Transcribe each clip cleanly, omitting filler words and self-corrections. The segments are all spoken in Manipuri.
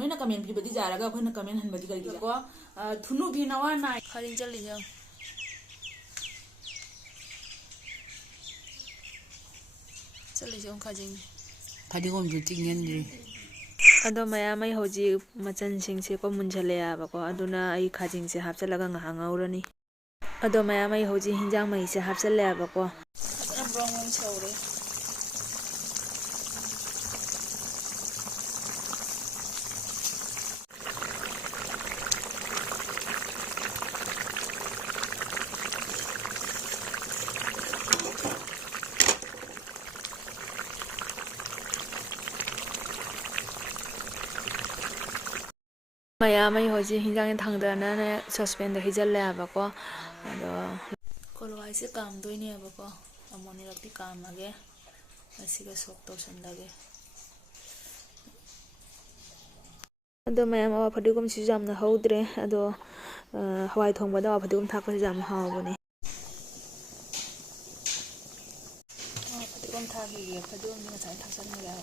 नोइना कमेंट पिबदी जारागा अखोइना कमेंट हनबदी करिगो थुनु भी नवा नाय खारिंग चलियो चलियो खाजिंग फदिगोम जु तिंगेंद्री अदो मयाम आई हौजी मचन सिंगसे को मुंझले आबको अदुना आई खाजिंग से हापचलगा ngahang ngौरनी अदो मयाम आई हौजी हिंजांग मई से हापचले आबको अदना ब्राउन वन सौरे मयाम आई हौजी हिंजांग थांगदना ने सस्पेंड हिजले आबको अदो कोलवाई से काम दोइने आबको अमोनी रक्ति काम आगे असिगा सोक तौसनलागे अदो मयाम अवा फदिगोम सि जामना हौद्रे अदो हवाई थोंगबदा अवा फदिगोम थाकपा जाम हावबने फदिगोम थागिगे फदिगोम नि ngasai थासनला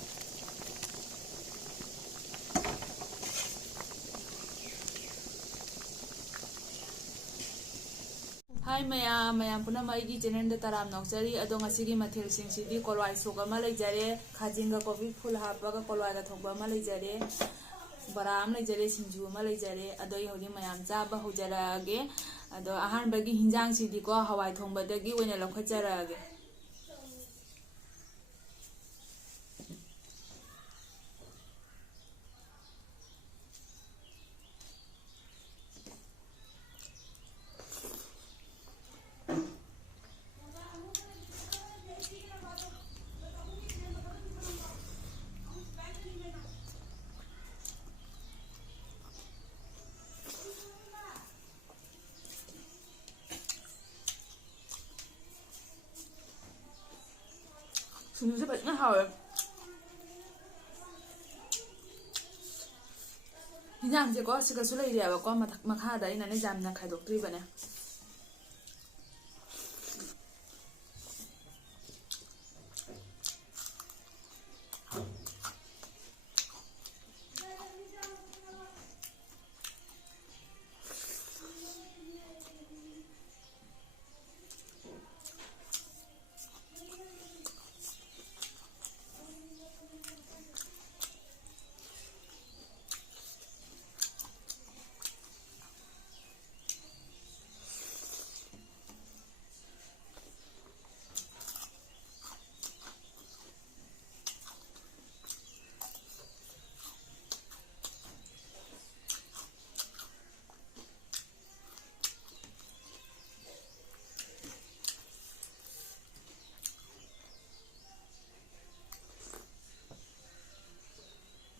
हाय मैम मैम पुनः मई चैनल तराम नौचरी अदो ngasi मथेल सिंगसिदी कोलवाई सोक अमा लेजरे खाजिंगा कॉफी फुल हापगा कोलवाई थोंबा अमा लेजरे बरा अमा लेजरे सिंजू अमा लेजरे अदो होदी मैम चाबा होजरागे अदो अहानबगी हिंजांग सिदी को हवाई थोंबदगी ओइना लखचरागे सिंजू से बचना हावे हिंजांग से को सिगा सुले इरियाबा को मखादा इनाने जामना खाइदोक्ट्री बने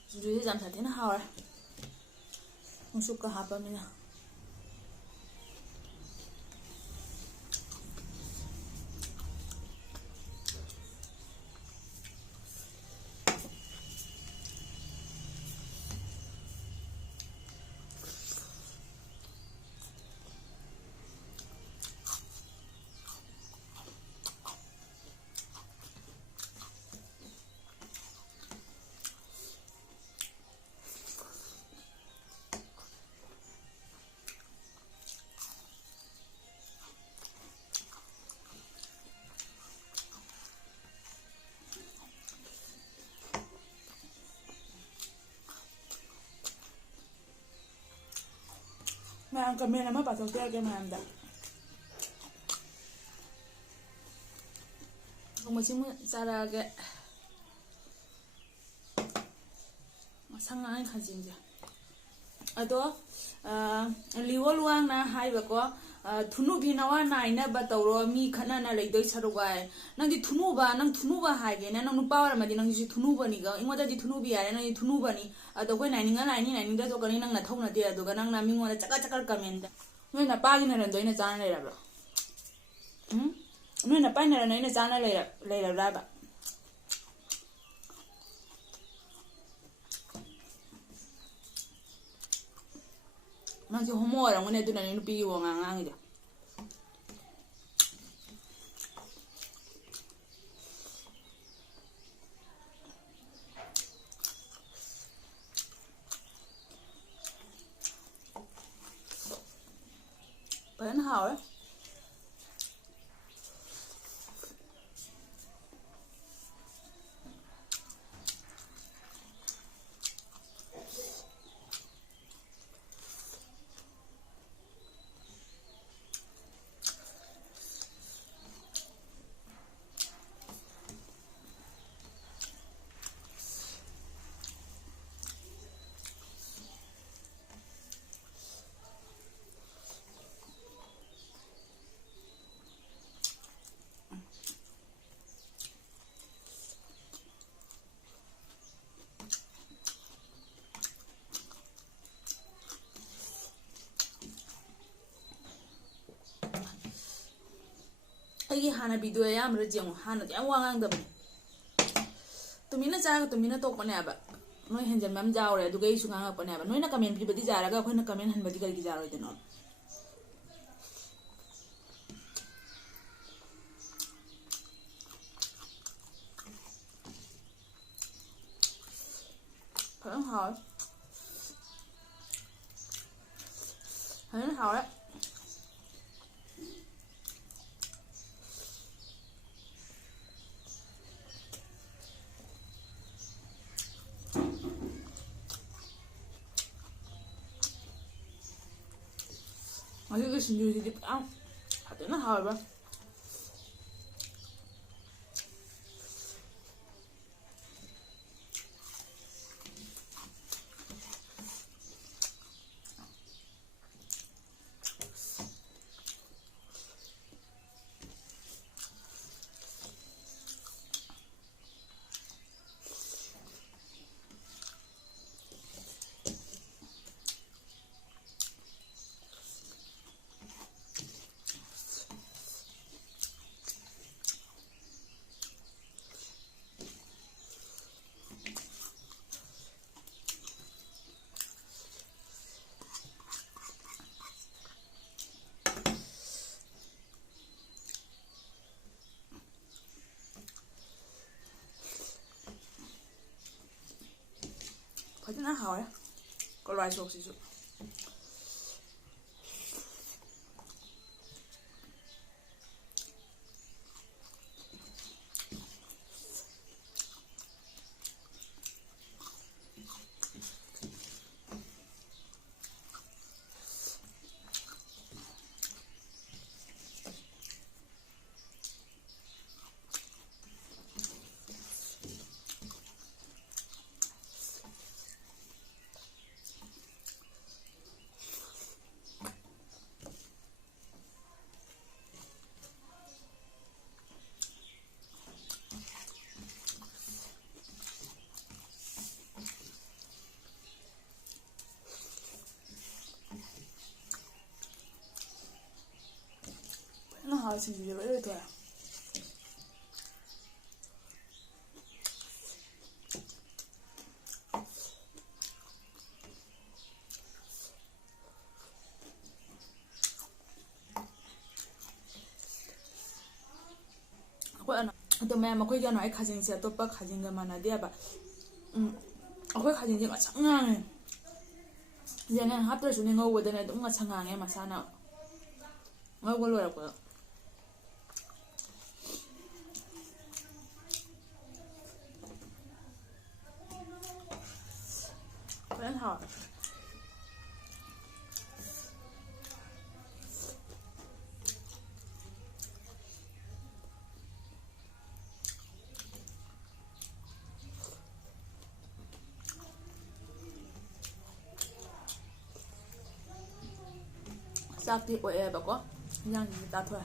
सिंजू से जाम साथेना हावे मुसुका हापा मिना मैम कमेंट अमा पाथोक्ते मैम दा मसिम चारागे संगाई खाजिंजे अदो लिवो लुआंगना हाइबको थुनु बिनावा नाइना बतौरो मी खनाना लेदोइ सरुगाय नंदी थुनुबा नंग थुनुबा हाइगे ना नंग नुपा वरमदि नंग जि थुनुबनी ग इंगोदि थुनुबि यारे नंग थुनुबनी अदो कोइ नाइनिंगा नाइनिंगा तो कनि नंग ना थौना दे अदो नंग ना मिंगोना चका चका कमेंट नोइना पागिना रंदोइना जाना लेराब्रो नोइना पाइना नोइना जाना लेराब्राबा नंग होमो वरमने दुना नुपि वंगांगांगिदा ꯐꯖꯅ ꯍꯥꯎꯔꯦ ꯑꯩꯒꯤ ꯍꯥꯟꯅ ꯚꯤꯗꯤꯑꯣ ꯑꯌꯥꯝꯕꯗ ꯌꯦꯡꯉꯨ ꯍꯥꯟꯅꯗꯤ ꯌꯥꯝ ꯋꯥ ꯉꯥꯡꯗꯕꯅꯤ ꯇꯨꯃꯤꯟꯅ ꯆꯥꯔꯒ ꯇꯨꯃꯤꯟꯅ ꯇꯣꯛꯄꯅꯦꯕ ꯅꯣꯏ ꯍꯦꯟꯖꯟꯕ ꯑꯃ ꯌꯥꯎꯔꯦ ꯑꯗꯨꯒ ꯑꯩꯁꯨ ꯉꯥꯡꯉꯛꯄꯅꯦꯕ ꯅꯣꯏꯅ ꯀꯃꯦꯟ ꯄꯤꯕꯗꯤ ꯌꯥꯔꯒ ꯑꯩꯈꯣꯏꯅ ꯀꯃꯦꯟ ꯍꯟꯕꯗꯤ ꯀꯔꯤꯒꯤ ꯌꯥꯔꯣꯏꯗꯣꯏꯅꯣ فعلا هاي فعلا هاي cái sinh nhật thì ăn hạt nó hơi ba nó hỏi có loài sột xì sụt nó hỏi xì gì vậy thôi tụi mẹ mà khơi cho nói khá dính sẽ tốt bác khá dính cái mà nói đi bà khơi khá dính mà chẳng ngang này giờ này hát rồi chúng nên ngâu cái này đúng là chẳng ngang em mà sao nào ngâu có lùi được rồi vẫn hỏi sao thì ôi bà có nhang gì ta thôi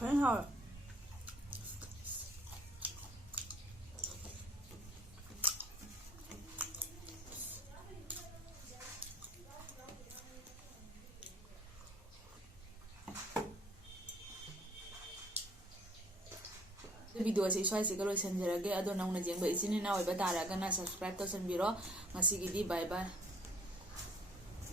vẫn hỏi video si swai si kaloi senjera ge ado nauna jengba isini na oiba tara kana subscribe to sanbiro ngasi gidi bye bye